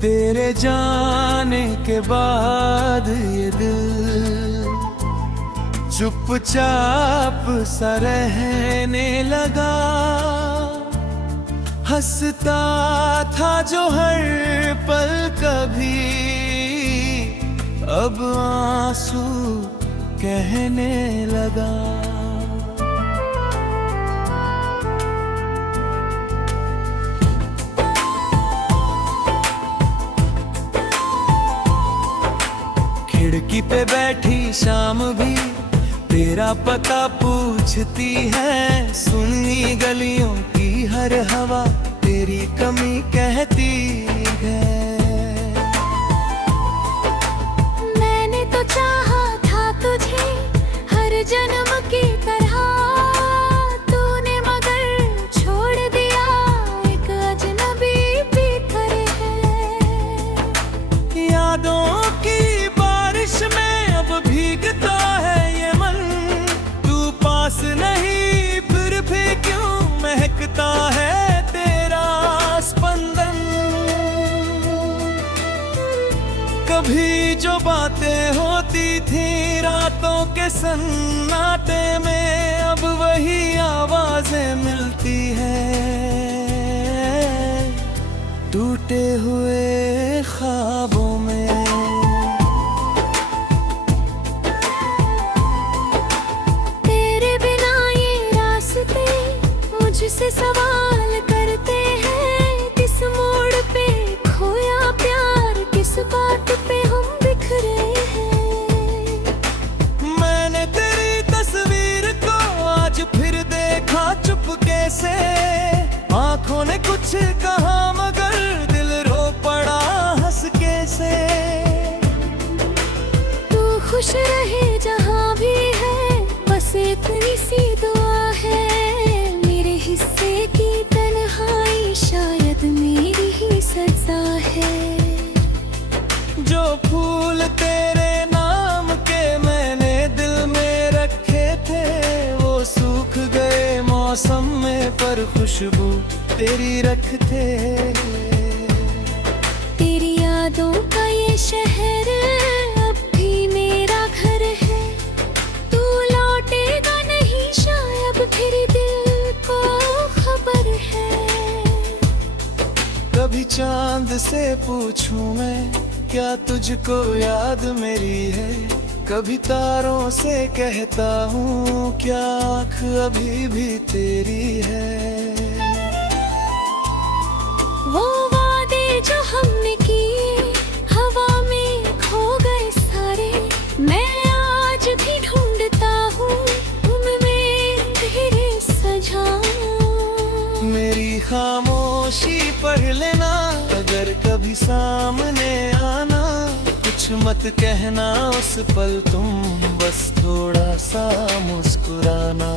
तेरे जाने के बाद ये दिल चुपचाप सा रहने लगा। हंसता था जो हर पल कभी, अब आंसू कहने लगा। खिड़की पे बैठी शाम भी तेरा पता पूछती है। सुनी गलियों की हर हवा तेरी कमी कहती है। मैंने तो चाहा था तुझे हर जन्म की तरह, तूने मगर छोड़ दिया एक अजनबी भीतर है। यादों की बारिश में अब भीगता है ये मन, तू पास नहीं फिर भी क्यों महकता है तेरा स्पंदन। कभी जो बातें होती थी रातों के सन्नाटे में, अब वही आवाजें मिलती हैं टूटे हुए ख्वाबों में। मुझसे सवाल करते हैं, किस मोड़ पे खोया प्यार, किस बात पे हम बिखरे हैं। मैंने तेरी तस्वीर को आज फिर देखा चुपके से। आंखों ने कुछ कहा मगर दिल रो पड़ा हंस के से। तू खुश रहे जहां भी है, बस इतनी सी दुआ है। हिस्से की तन्हाई शायद मेरी ही सजा है। जो फूल तेरे नाम के मैंने दिल में रखे थे, वो सूख गए मौसम में, पर खुशबू तेरी रखते। तेरी यादों का ये शहर अब भी मेरा घर है। तू लौटेगा नहीं शायद फिर दिल को खबर है। कभी चांद से पूछूं मैं क्या तुझको याद मेरी है। कभी तारों से कहता हूँ क्या आँख अभी भी तेरी है। वो वादे जो हमने किए हवा में खो गए सारे। मैं आज भी ढूंढता हूँ उनमें तेरे सजा। मेरी खामोशी पढ़ लेना, अगर कभी सामने आना। कुछ मत कहना उस पल तुम, बस थोड़ा सा मुस्कुराना।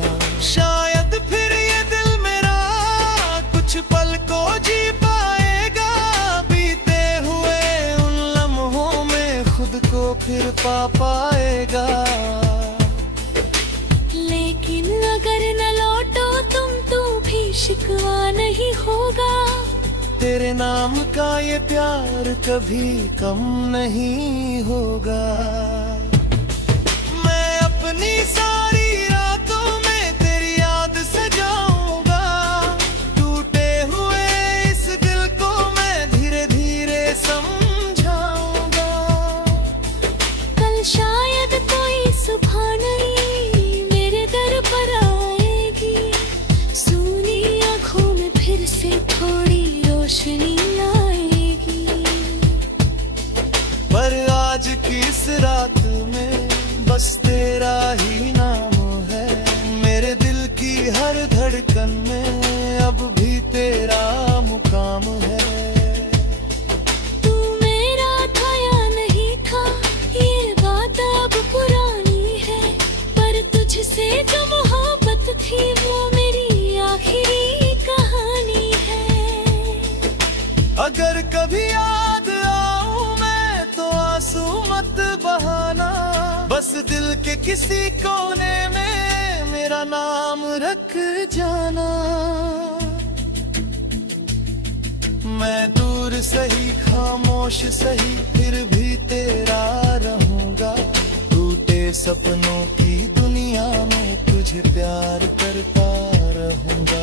शायद फिर ये दिल मेरा कुछ पल को जी पाएगा। बीते हुए उन लम्हों में खुद को फिर पा पाएगा। लेकिन अगर न लौटो तुम तो भी शिकवा नहीं होगा। तेरे नाम का ये प्यार कभी कम नहीं होगा। मैं अपनी सारी रातों में तेरी याद सजाऊंगा। टूटे हुए इस दिल को मैं धीरे धीरे समझाऊंगा। कल शायद कोई सुबह नहीं मेरे दर पर आएगी। सूनी आँखों में फिर से थोड़ी रोशनी लाएगी। पर आज की इस रात में बस तेरा ही नाम है। मेरे दिल की हर धड़कन में अब भी तेरा मुकाम है। तू मेरा था या नहीं था ये बात अब पुरानी है। पर तुझसे जो मोहब्बत थी वो मेरी आखिरी कहानी है। अगर कभी याद आऊं मैं तो आंसू मत बहाना। बस दिल के किसी कोने में मेरा नाम रख जाना। मैं दूर दूर सही खामोश सही फिर भी तेरा रहूंगा। टूटे सपनों की दुनिया में तुझे प्यार करता रहूंगा।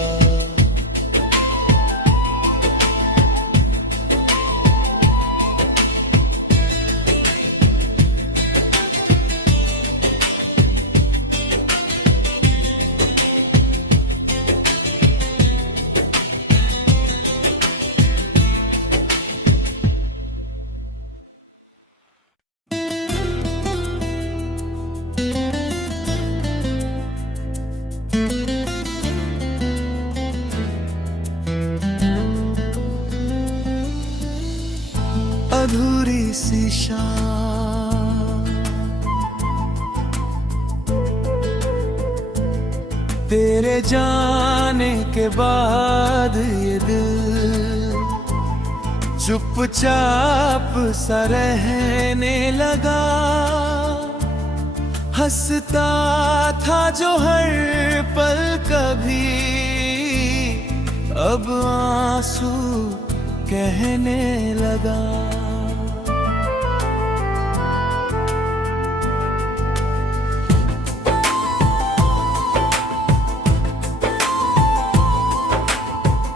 अधूरी सी शाम तेरे जाने के बाद ये दिल चुपचाप सा रहने लगा। हंसता था जो हर पल कभी अब आंसू कहने लगा।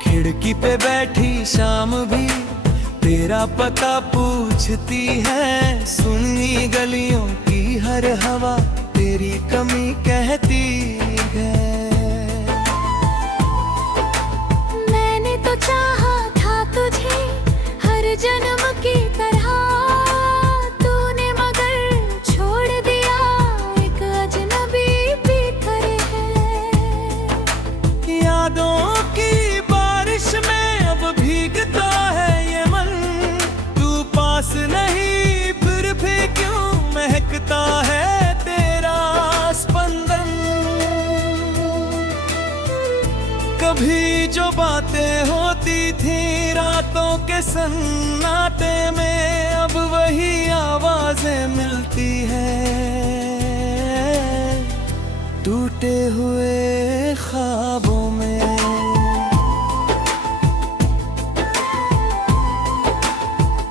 खिड़की पे बैठी शाम भी तेरा पता पूछती है। सुनी गलियों की हर हवा तेरी कमी कहती है। मैंने तो चाहा था तुझे हर जन्म की तरह, तूने मगर छोड़ दिया एक अजनबी भीतर है। यादों की बारिश में अब भीगता है ये मन, तू पास नहीं फिर भी क्यों महकता है तेरा स्पंदन। कभी जो बातें होती थी रातों के सन्नाटे में अब वही आवाजें मिलती हैं टूटे हुए ख्वाबों में।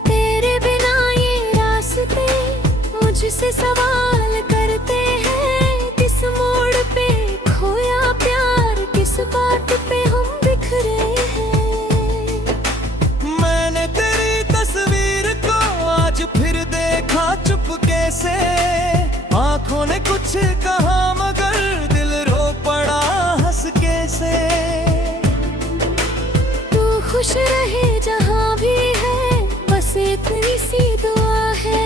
तेरे बिना ये रास्ते मुझसे सवाल करते हैं, किस मोड़ पे खोया प्यार, किस बात पे हम बिखरे हैं। मैंने तेरी तस्वीर को आज फिर देखा चुपके से, आंखों ने कुछ कहा मगर दिल रो पड़ा हंस के से। तू खुश रहे जहाँ भी है बस इतनी सी दुआ है।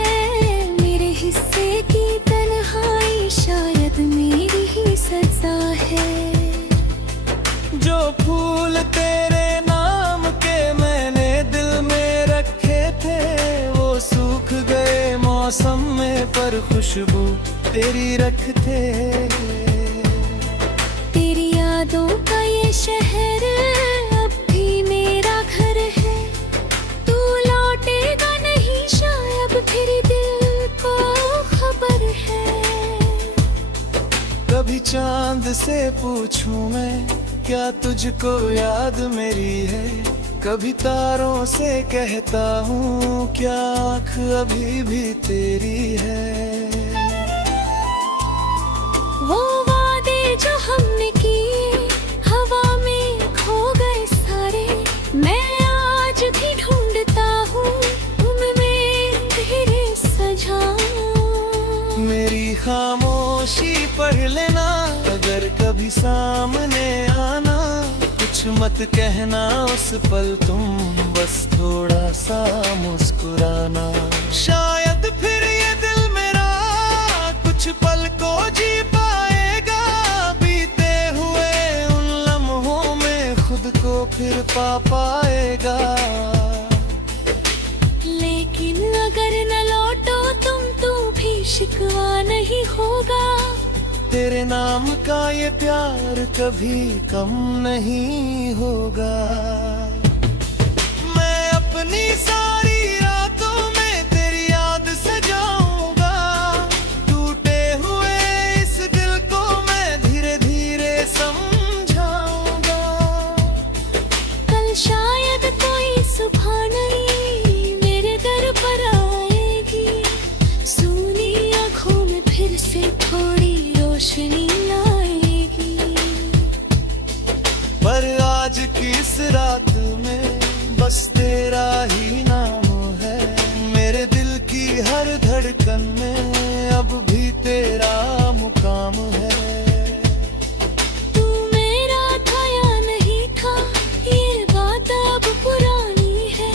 मेरे हिस्से की तन्हाई शायद मेरी ही सजा है। जो फूल तेरे नाम के मैंने दिल में रखे थे वो सूख गए मौसम में, पर खुशबू तेरी रखते। तेरी यादों का ये शहर अब भी मेरा घर है। तू लौटेगा नहीं शायद फिर दिल को खबर है। कभी चांद से पूछूं मैं क्या तुझको याद मेरी है, कभी तारों से कहता हूँ क्या आँख अभी भी तेरी है। वो वादे जो हमने किए हवा में खो गए सारे, मैं आज भी ढूंढता हूँ उनमें तेरे सजाऊं। मेरी खामोशी पढ़ लेना अगर कभी सामने आना, कुछ मत कहना उस पल तुम बस थोड़ा सा मुस्कुराना। शायद फिर ये दिल मेरा कुछ पल को जी पाएगा, बीते हुए उन लम्हों में खुद को फिर पा पाएगा। लेकिन अगर न लौटो तुम तो भी शिकवा नहीं होगा। तेरे नाम का ये प्यार कभी कम नहीं होगा। मैं अपनी सारी रातों में तेरी याद सजाऊंगा, टूटे हुए इस दिल को मैं धीरे धीरे समझाऊंगा। कल शायद कोई सुबह नहीं इस रात में बस तेरा ही नाम है। मेरे दिल की हर धड़कन में अब भी तेरा मुकाम है। तू मेरा था या नहीं था, ये बात अब पुरानी है,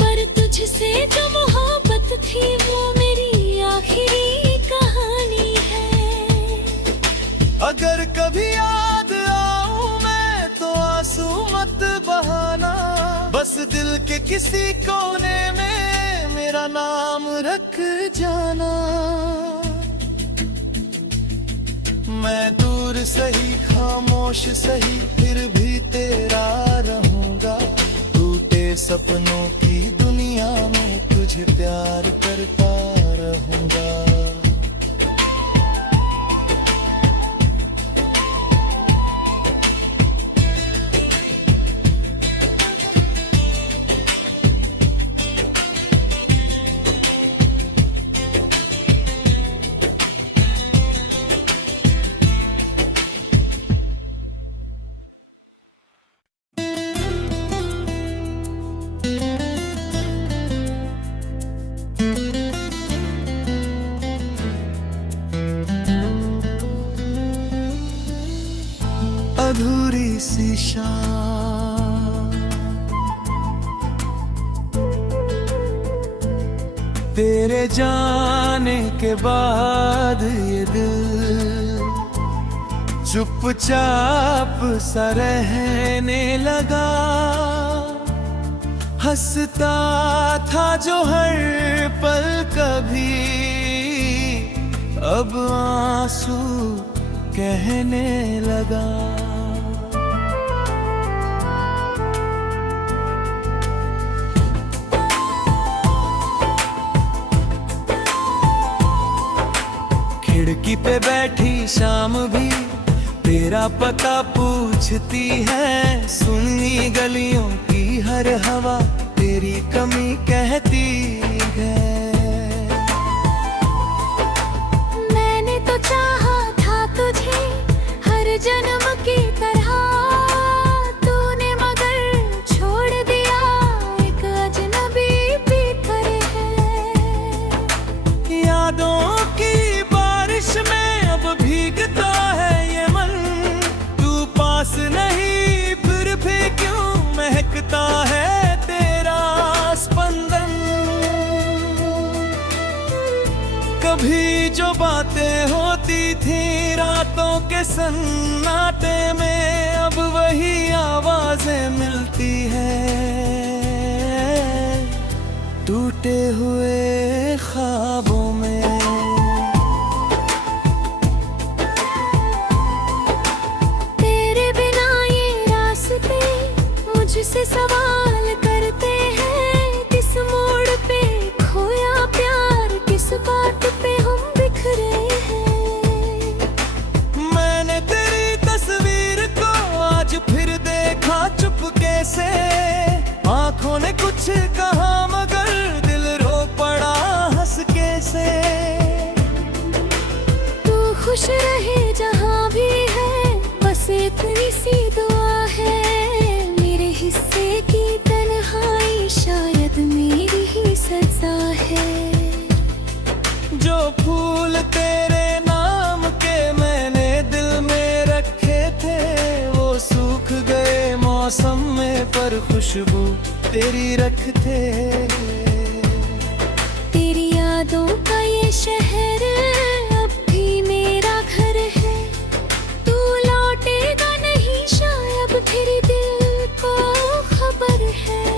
पर तुझसे जो मोहब्बत थी वो मेरी आखिरी कहानी है। अगर कभी याद आऊं मैं तो आंसू मत बहाना, बस दिल के किसी कोने में मेरा नाम रख जाना। मैं दूर सही खामोश सही फिर भी तेरा रहूंगा। टूटे सपनों की दुनिया में तुझे प्यार करता रहूंगा। अधूरी सी शाम तेरे जाने के बाद ये दिल चुपचाप सा रहने लगा। हंसता था जो हर पल कभी अब आंसू कहने लगा। खिड़की पे बैठी शाम भी तेरा पता पूछती है। सुनी गलियों की हर हवा तेरी कमी कहती है। मैंने तो चाहा था तुझे हर जन्म की तरह, तूने मगर छोड़ दिया एक अजनबी पीकर है। यादों की बारिश में अब भीगता है ये मन, तू पास नहीं फिर भी क्यों महकता है तेरा स्पंदन। कभी जो बातें होती थी रातों के सन्नाटे में, अब वही आवाजें मिलती हैं टूटे हुए ख्वाबों में। मुझसे सवाल करते हैं, किस मोड़ पे खोया प्यार, किस बात पे हम बिखरे हैं। मैंने तेरी तस्वीर को आज फिर देखा चुपके से। आंखों ने कुछ कहा मगर दिल रो पड़ा हंस के से। तू खुश रहे जहाँ भी है, बस इतनी सी दुआ है। हिस्से की तन्हाई शायद मेरी ही सजा है। जो फूल तेरे नाम के मैंने दिल में रखे थे, वो सूख गए मौसम में पर खुशबू तेरी रखते। तेरी यादों का ये शहर अब भी मेरा घर है। तू लौटेगा नहीं शायद फिर दिल को खबर है।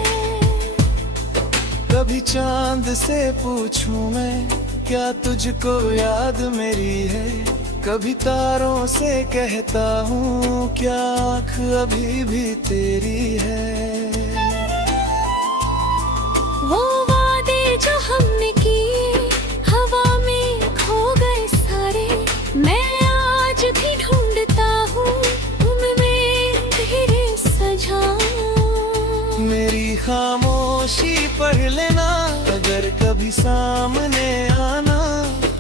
कभी चांद से पूछूं मैं क्या तुझको याद मेरी है। कभी तारों से कहता हूँ क्या आँख अभी भी तेरी है। वो वादे जो हमने किए हवा में खो गए सारे। मैं आज भी ढूंढता हूँ उनमें तेरे सजाऊं। मेरी खामोशी पढ़ लेना अगर कभी सामने आना।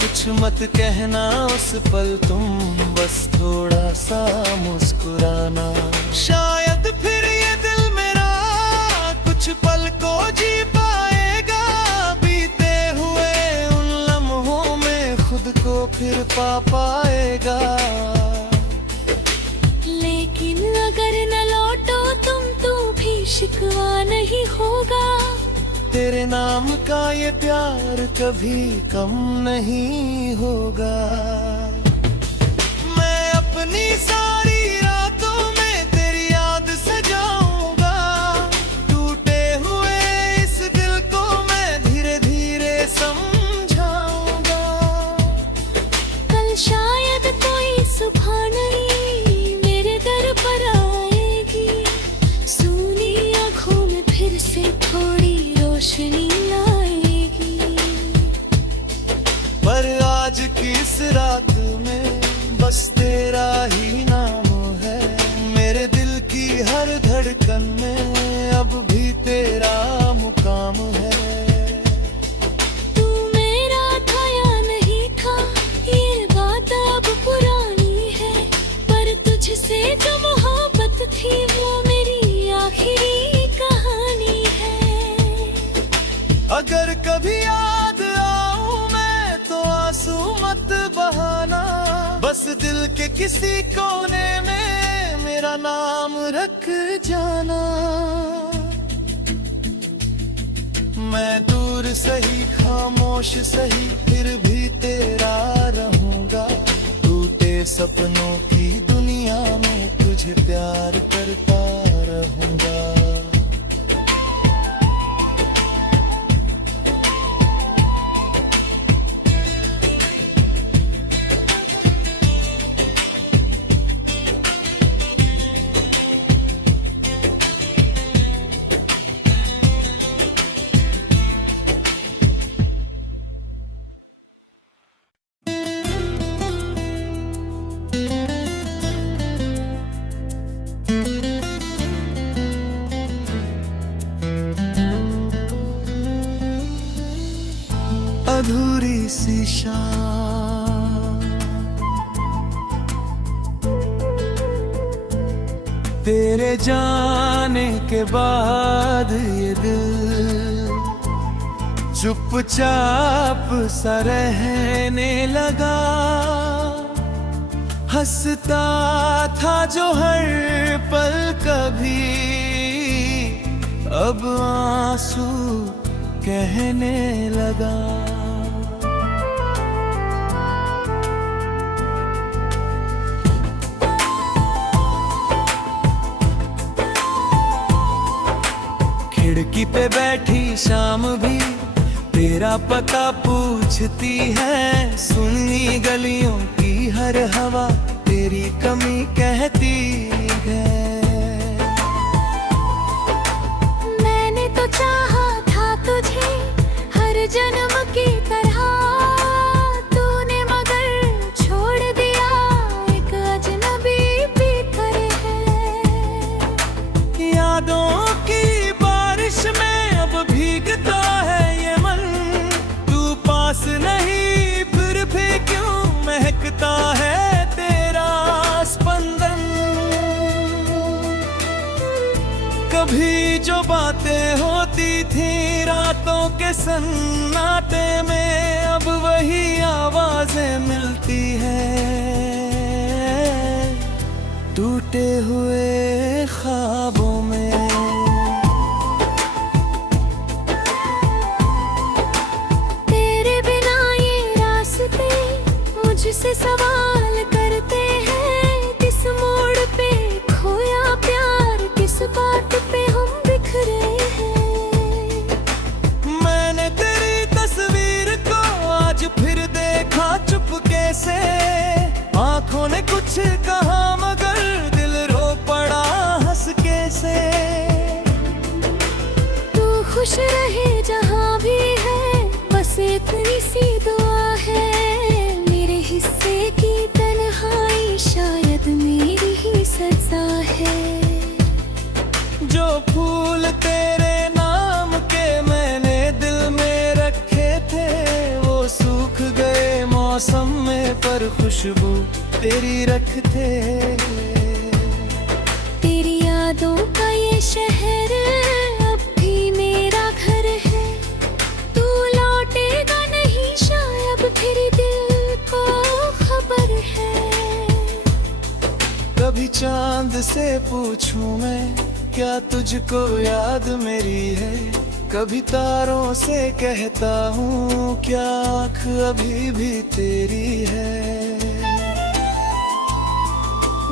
कुछ मत कहना उस पल तुम, बस थोड़ा सा मुस्कुराना। शायद फिर ये दिल पा पाएगा। लेकिन अगर न लौटो तुम तो भी शिकवा नहीं होगा। तेरे नाम का ये प्यार कभी कम नहीं होगा। मैं अपनी सारी रातों में तेरी याद सजाऊंगा। टूटे हुए इस दिल को मैं धीरे धीरे समझाऊंगा। कल शायद कोई सुबह नहीं मेरे दर पर आएगी। सूनी आँखों में फिर से थोड़ी रोशनी आएगी। पर आज की इस रात में बस तेरा ही नाम है। मेरे दिल की हर धड़कन में अब भी तेरा मुकाम है। तू मेरा था या नहीं था ये बात अब पुरानी है। पर तुझसे जो मोहब्बत थी वो मेरी आखिरी कहानी है। अगर कभी याद आऊं मैं तो आंसू मत बहाना। बस दिल के किसी कोने में मेरा नाम रख जाना। मैं दूर सही खामोश सही फिर भी तेरा रहूंगा। टूटे सपनों की दुनिया में तुझे प्यार करता रहूंगा। अधूरी सी शाम तेरे जाने के बाद ये दिल चुपचाप सा रहने लगा। हंसता था जो हर पल कभी अब आंसू कहने लगा। खिड़की पे बैठी शाम भी तेरा पता पूछती है। सुनी गलियों की हर हवा तेरी कमी कहती है। मैंने तो चाहा था तुझे हर जन्म की तरह। तूने मगर छोड़ दिया एक अजनबी भी तरह। यादों की बारिश में अब भीगता है ये मन। तू पास नहीं फिर भी क्यों महकता है तेरा स्पंदन। कभी जो बातें होती थी रातों के सन्नाटे में अब वही आवाजें मिलती हैं टूटे हुए ख्वाबों में। तेरे बिना ये रास्ते मुझसे सवाल करते हैं। किस मोड़ पे खोया प्यार किस बात पे हम बिखरे हैं। मैंने तेरी तस्वीर को आज फिर देखा चुपके से। आंखों ने कुछ कहा मगर दिल रो पड़ा हंस के से। तू खुश रहे जहाँ भी है बस इतनी सी दुआ है। मेरे हिस्से की तन्हाई शायद मेरी ही सजा है। जो फूल तेरे नाम के मैंने दिल में रखे थे वो सूख गए मौसम में पर खुशबू तेरी रखते। तेरी यादों का ये शहर अब भी मेरा घर है। तू लौटेगा नहीं शायद फिर दिल को चांद से पूछूं मैं, क्या तुझको याद मेरी है? कभी तारों से कहता हूँ, क्या आँख अभी भी तेरी है?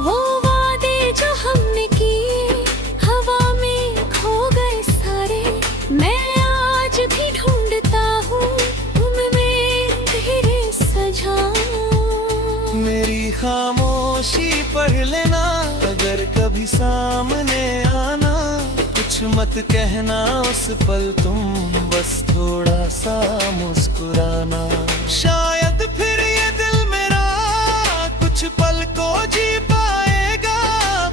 वो वादे जो हमने किए हवा में खो गए सारे, मैं आज भी ढूंढता हूँ उनमें तेरे सजाऊं। मेरी खामोशी पढ़ लेना, अगर कभी सामने आना, कुछ मत कहना उस पल तुम, बस थोड़ा सा मुस्कुराना। शायद फिर ये दिल मेरा कुछ पल को जी पाएगा,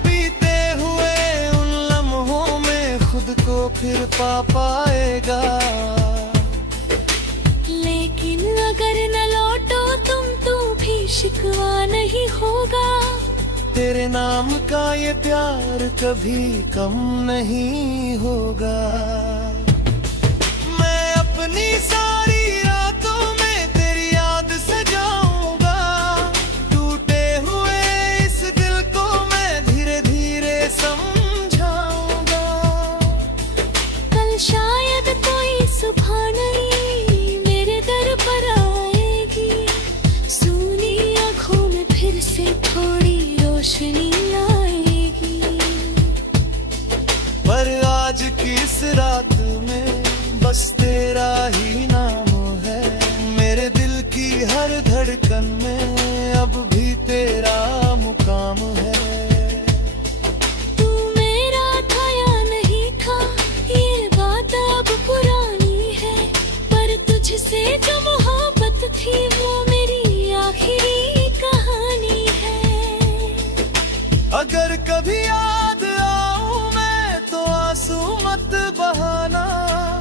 बीते हुए उन लम्हों में खुद को फिर पा पाएगा। लेकिन अगर न लौटो तुम तो भी शिकवा नहीं होगा, तेरे नाम का ये प्यार कभी कम नहीं होगा। मैं अपनी सारी रातों में तेरी याद सजाऊंगा, टूटे हुए इस दिल को मैं धीरे धीरे समझाऊंगा। कल शायद कोई सुबह नहीं मेरे दर पर आएगी, सूनी आँखों में फिर से थोड़ी रोशनी आएगी। पर आज की इस रात में बस तेरा ही नाम है, मेरे दिल की हर धड़कन में अब भी तेरा मुकाम है। तू मेरा था या नहीं था, ये बात अब पुरानी है, पर तुझसे जो मोहब्बत थी वो मेरी आखिरी कहानी है। अगर कभी याद आऊं मैं तो आंसू मत बहाना,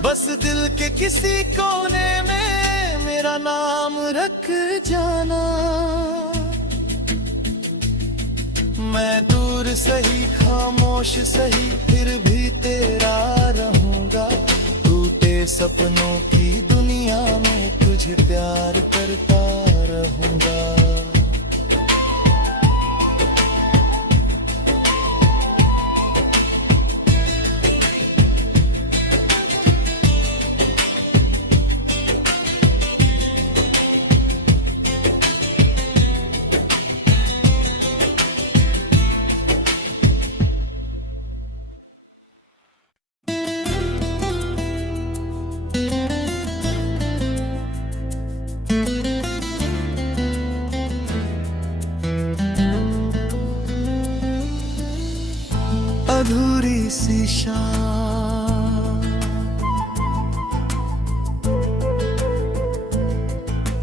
बस दिल के किसी कोने में मेरा नाम रख जाना। मैं दूर सही खामोश सही फिर भी तेरा रहूंगा, टूटे सपनों की दुनिया में तुझे प्यार करता रहूंगा। अधूरी सी शाम,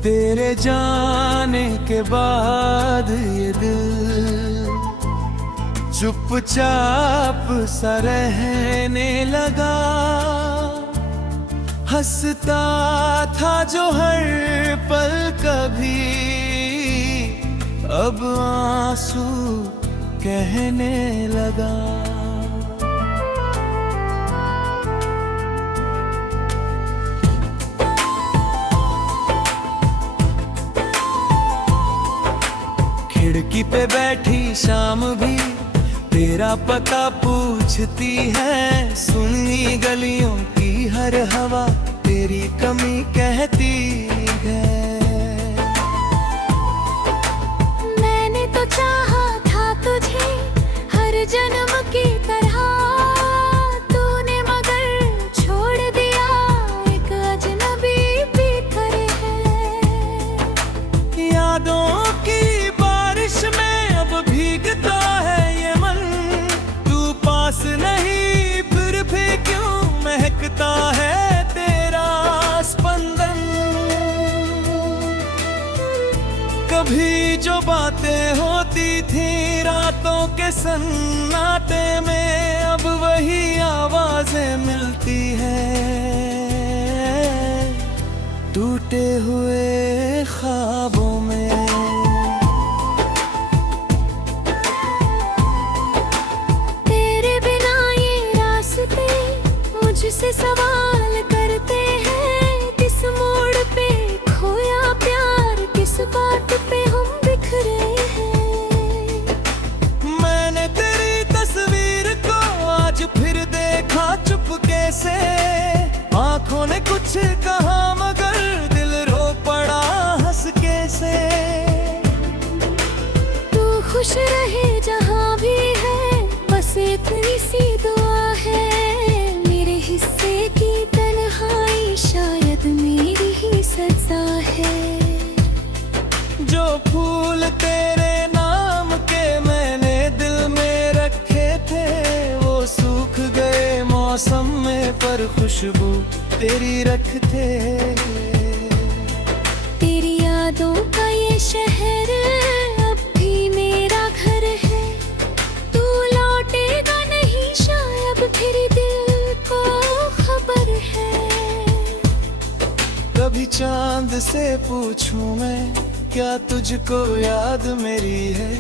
तेरे जाने के बाद ये दिल चुपचाप सा रहने लगा। हंसता था जो हर पल कभी, अब आंसू कहने लगा। खिड़की पे बैठी शाम भी तेरा पता पूछती है, सुनी गलियों की हर हवा तेरी कमी कहती है। मैंने तो चाहा था तुझे हर जन्म की तरह, तूने मगर छोड़ दिया एक अजनबी भी करे है। यादों की बारिश में अब भीगता है ये मन, तू पास नहीं फिर भी क्यों महकता है तेरा स्पंदन। कभी जो बातें होती थी रातों के सन्नाटे में, अब वही आवाजें मिलती हैं टूटे हुए ख्वाबों में। तेरे बिना ये रास्ते मुझसे सवाल करते हैं, किस मोड़ पे खोया प्यार, किस बात पे हम बिखरे हैं। मैंने दुआ है, मेरे हिस्से की तन्हाई शायद मेरी ही सजा है। जो फूल तेरे नाम के मैंने दिल में रखे थे, वो सूख गए मौसम में, पर खुशबू तेरी रखते। तेरी यादों का ये शहर अब भी मेरा घर है। तू लौटेगा नहीं शायद, फिर दिल को खबर है। कभी चांद से पूछूं मैं, क्या तुझको याद मेरी है?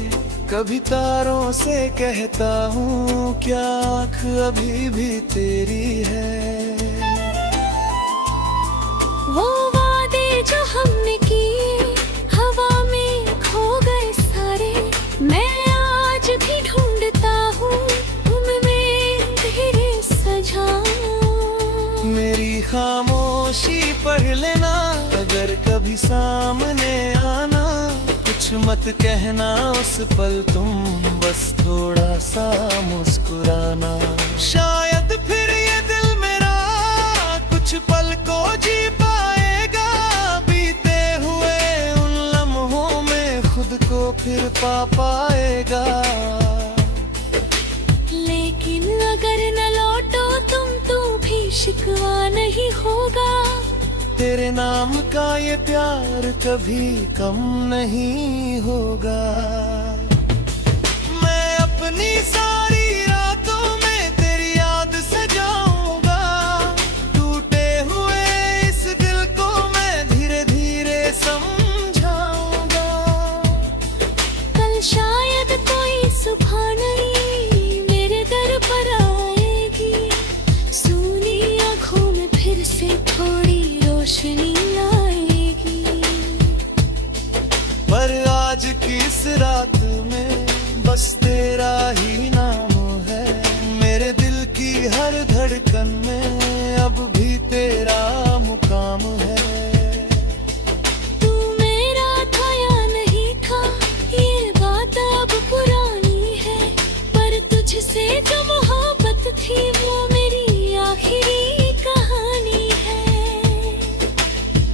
कभी तारों से कहता हूँ, क्या आँख अभी भी तेरी है? वो वादे जो हमने किए हवा में खो गए सारे, मैं आज भी ढूंढता हूँ उनमें तेरे सजाऊं। मेरी खामोशी पढ़ लेना, अगर कभी सामने आना, कुछ मत कहना उस पल तुम, बस थोड़ा सा मुस्कुराना। शायद फिर ये दिल मेरा कुछ पल को जी पाएगा, बीते हुए उन लम्हों में खुद को फिर पा पाएगा। लेकिन अगर न लौटो तुम तो भी शिकवा नहीं होगा। तेरे नाम का ये प्यार कभी कम नहीं होगा। मैं अपनी सारी रातों में तेरी याद सजाऊंगा, टूटे हुए इस दिल को मैं धीरे धीरे समझाऊंगा। कल शायद कोई सुबह नहीं मेरे दर पर आएगी, सूनी आँखों में फिर से थोड़ी रोशनी आएगी। पर आज की इस रात में बस तेरा ही नाम है, मेरे दिल की हर धड़कन में अब भी तेरा मुकाम है। तू मेरा था या नहीं था, ये बात अब पुरानी है, पर तुझसे जो मोहब्बत थी वो मेरी आखिरी कहानी है।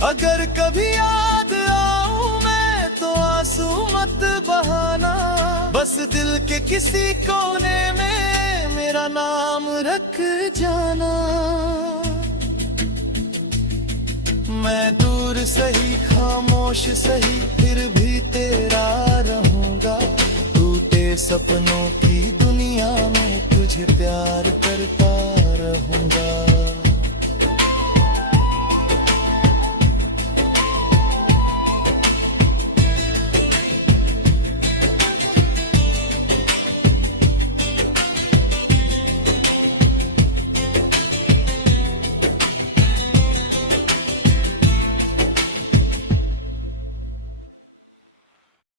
अगर कभी याद आऊं मैं तो आंसू मत बहाना, बस दिल के किसी कोने में मेरा नाम रख जाना। मैं दूर सही खामोश सही फिर भी तेरा रहूंगा, टूटे सपनों की दुनिया में तुझे प्यार करता रहूंगा।